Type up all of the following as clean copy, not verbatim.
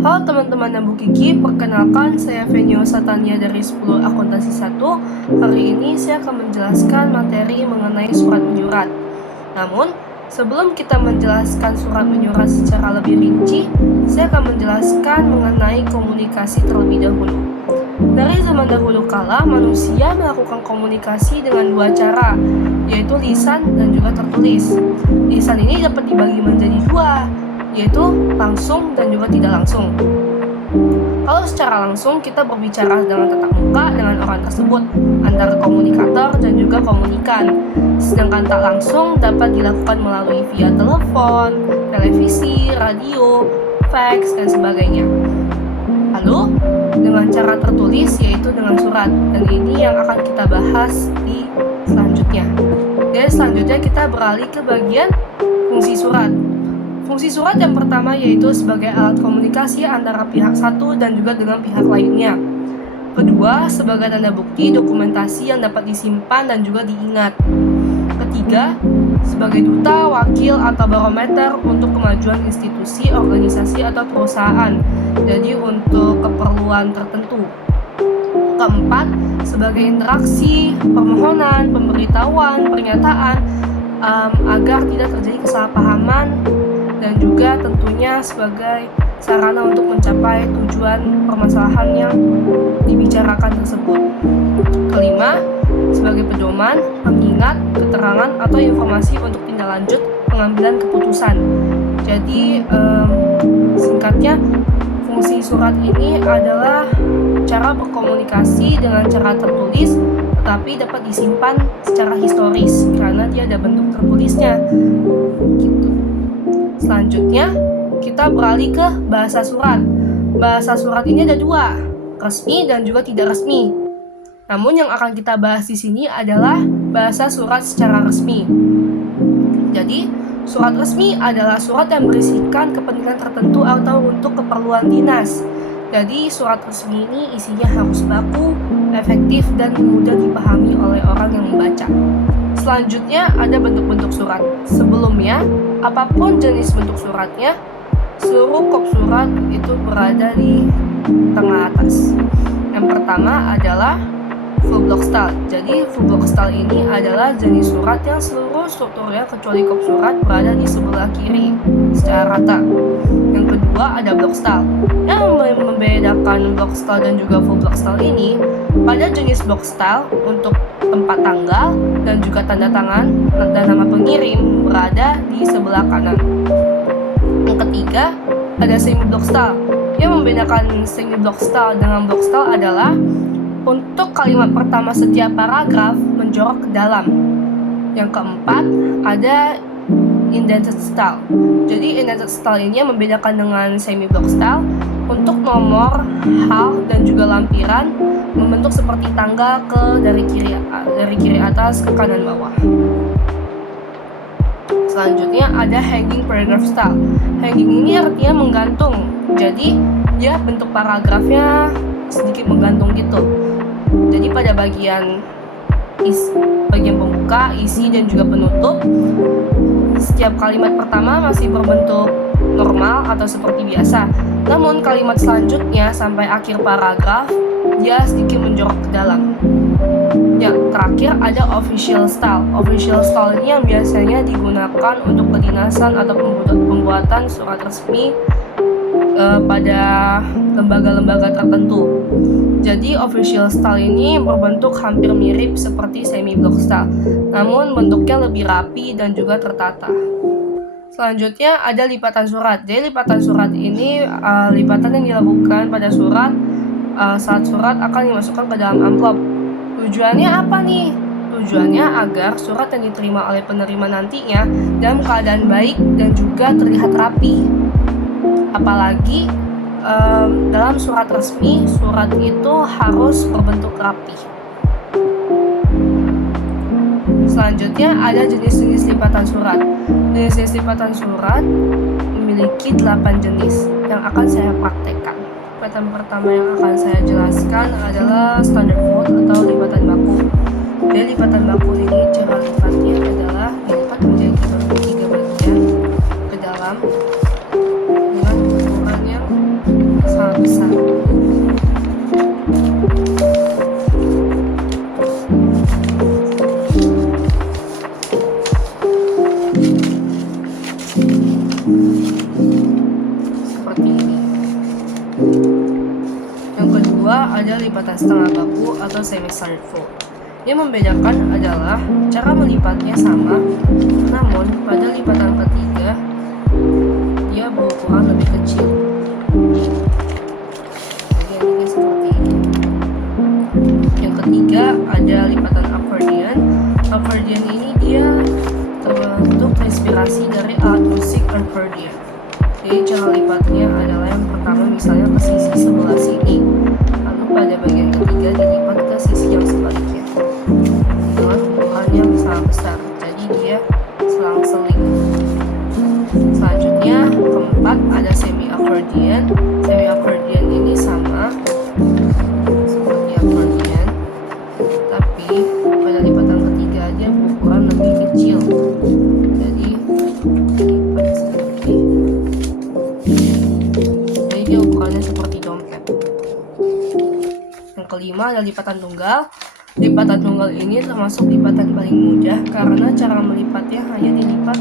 Halo teman-teman Nabu Kiki, perkenalkan saya Venio Satania dari 10 Akuntansi 1. Hari ini saya akan menjelaskan materi mengenai surat menyurat. Namun, sebelum kita menjelaskan surat menyurat secara lebih rinci, saya akan menjelaskan mengenai komunikasi terlebih dahulu. Dari zaman dahulu kala, manusia melakukan komunikasi dengan dua cara, yaitu lisan dan juga tertulis. Lisan ini dapat dibagi menjadi dua, yaitu langsung dan juga tidak langsung. Kalau secara langsung kita berbicara dengan tatap muka dengan orang tersebut, antara komunikator dan juga komunikan. Sedangkan tak langsung dapat dilakukan melalui via telepon, televisi, radio, fax, dan sebagainya. Lalu, dengan cara tertulis yaitu dengan surat, dan ini yang akan kita bahas di selanjutnya. Dan selanjutnya kita beralih ke bagian fungsi surat. Fungsi surat yang pertama yaitu sebagai alat komunikasi antara pihak satu dan juga dengan pihak lainnya. Kedua, sebagai tanda bukti dokumentasi yang dapat disimpan dan juga diingat. Ketiga, sebagai duta, wakil, atau barometer untuk kemajuan institusi, organisasi, atau perusahaan. Jadi untuk keperluan tertentu. Keempat, sebagai interaksi, permohonan, pemberitahuan, pernyataan, agar tidak terjadi kesalahpahaman, dan juga tentunya sebagai sarana untuk mencapai tujuan permasalahan yang dibicarakan tersebut. Kelima, sebagai pedoman, pengingat, keterangan, atau informasi untuk tindak lanjut pengambilan keputusan. Jadi singkatnya, fungsi surat ini adalah cara berkomunikasi dengan cara tertulis, tetapi dapat disimpan secara historis karena dia ada bentuk tertulisnya. Gitu. Selanjutnya, kita beralih ke bahasa surat. Bahasa surat ini ada dua, resmi dan juga tidak resmi. Namun yang akan kita bahas di sini adalah bahasa surat secara resmi. Jadi, surat resmi adalah surat yang berisikan kepentingan tertentu atau untuk keperluan dinas. Jadi, surat resmi ini isinya harus baku, efektif, dan mudah dipahami oleh orang yang membaca. Selanjutnya ada bentuk-bentuk surat. Sebelumnya, apapun jenis bentuk suratnya, seluruh kop surat itu berada di tengah atas. Yang pertama adalah full block style. Jadi full block style ini adalah jenis surat yang seluruh strukturnya kecuali kop surat berada di sebelah kiri secara rata. Yang kedua ada block style. Yang membedakan block style dan juga full block style ini, pada jenis block style untuk tempat tanggal dan juga tanda tangan dan nama pengirim berada di sebelah kanan. Yang ketiga ada semi block style. Yang membedakan semi block style dengan block style adalah untuk kalimat pertama setiap paragraf menjorok ke dalam. Yang keempat ada indented style. Jadi indented style ini yang membedakan dengan semi block style. Untuk nomor, hal, dan juga lampiran membentuk seperti tangga dari kiri atas ke kanan bawah. Selanjutnya ada hanging paragraph style. Hanging ini artinya menggantung. Jadi dia bentuk paragrafnya sedikit menggantung gitu. Jadi pada bagian pembuka, isi, dan juga penutup, setiap kalimat pertama masih berbentuk normal atau seperti biasa. Namun kalimat selanjutnya sampai akhir paragraf dia sedikit menjorok ke dalam. Yang terakhir ada official style. Official style ini yang biasanya digunakan untuk kedinasan atau pembuatan surat resmi pada lembaga-lembaga tertentu. Jadi official style ini berbentuk hampir mirip seperti semi block style, namun bentuknya lebih rapi dan juga tertata. Selanjutnya ada lipatan surat. Jadi lipatan surat ini lipatan yang dilakukan pada surat saat surat akan dimasukkan ke dalam amplop. Tujuannya apa nih? Tujuannya agar surat yang diterima oleh penerima nantinya dalam keadaan baik dan juga terlihat rapi. Apalagi dalam surat resmi, surat itu harus berbentuk rapi. Selanjutnya ada jenis-jenis lipatan surat. Jenis-jenis lipatan surat memiliki 8 jenis yang akan saya praktekkan. Lipatan pertama yang akan saya jelaskan adalah standard fold atau lipatan baku. Jadi lipatan baku ini cara lipatnya adalah dilipat menjadi 3 bagian ke dalam dengan ukuran yang seperti ini. Yang kedua ada lipatan setengah baku atau semi-solid full. Yang membedakan adalah cara melipatnya sama, namun pada lipatan ketiga dia berukuran lebih kecil. Bagian seperti ini. Yang ketiga ada lipatan accordion. Accordion ini dia terbentuk inspirasi dari alat musik accordion. Jadi cara lipatnya adalah yang pertama misalnya ke sisi sebelah sini, lalu pada bagian ketiga dilipat ke sisi yang sebaliknya dengan ukuran yang sangat besar, jadi dia selang-seling. Selanjutnya keempat ada semi accordion. Semi accordion ini sama seperti accordion, tapi pada lipatan ketiga dia berukuran lebih kecil, jadi dilipat seperti dia ukurannya seperti dompet. Yang kelima ada lipatan tunggal. Lipatan tunggal ini termasuk lipatan paling mudah karena cara melipatnya hanya dilipat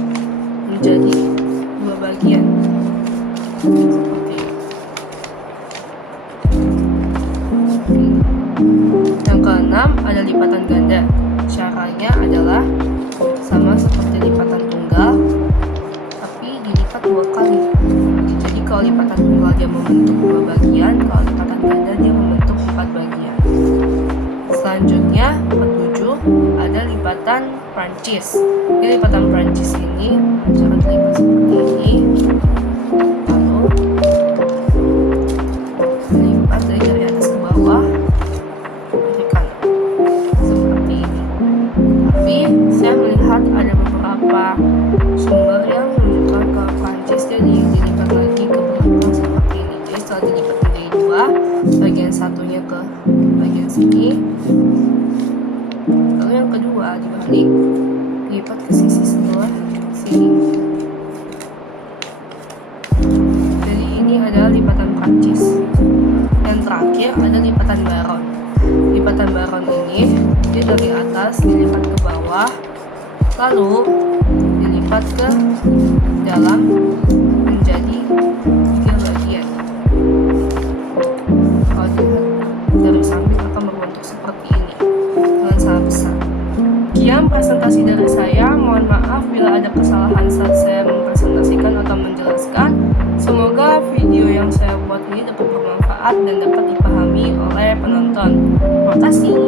menjadi dua bagian seperti ini. Yang keenam ada lipatan ganda. Caranya adalah sama seperti lipatan tunggal, tapi dilipat dua kali. Jadi kalau lipatan tunggal dia membentuk dua bagian, kalau lipatan ganda dia membentuk 4 bagian. Selanjutnya ketujuh ada lipatan Prancis. Lipatan Prancis ini cara dilipat seperti ini, lalu dilipat dari atas ke bawah, kiri kanan seperti ini. Tapi saya melihat ada beberapa sumber yang menunjukkan ke Prancis jadi dilipat lagi ke belakang seperti ini. Jadi setelah dilipat menjadi dua, bagian satunya ke bagian sini, lalu yang kedua dibalik, dilipat ke sisi sebelah sini. Jadi ini adalah lipatan Prancis. Yang terakhir ada lipatan baron. Lipatan baron ini dia dari atas dilipat ke bawah, lalu dilipat ke dalam menjadi 3 bagian. Kalau dilihat dari samping akan berbentuk seperti ini dengan sangat besar. Sekian presentasi dari saya. Mohon maaf bila ada kesalahan saat saya mempresentasikan atau menjelaskan. Semoga video yang saya buat ini dapat bermanfaat dan dapat dipahami oleh penonton. Terima kasih.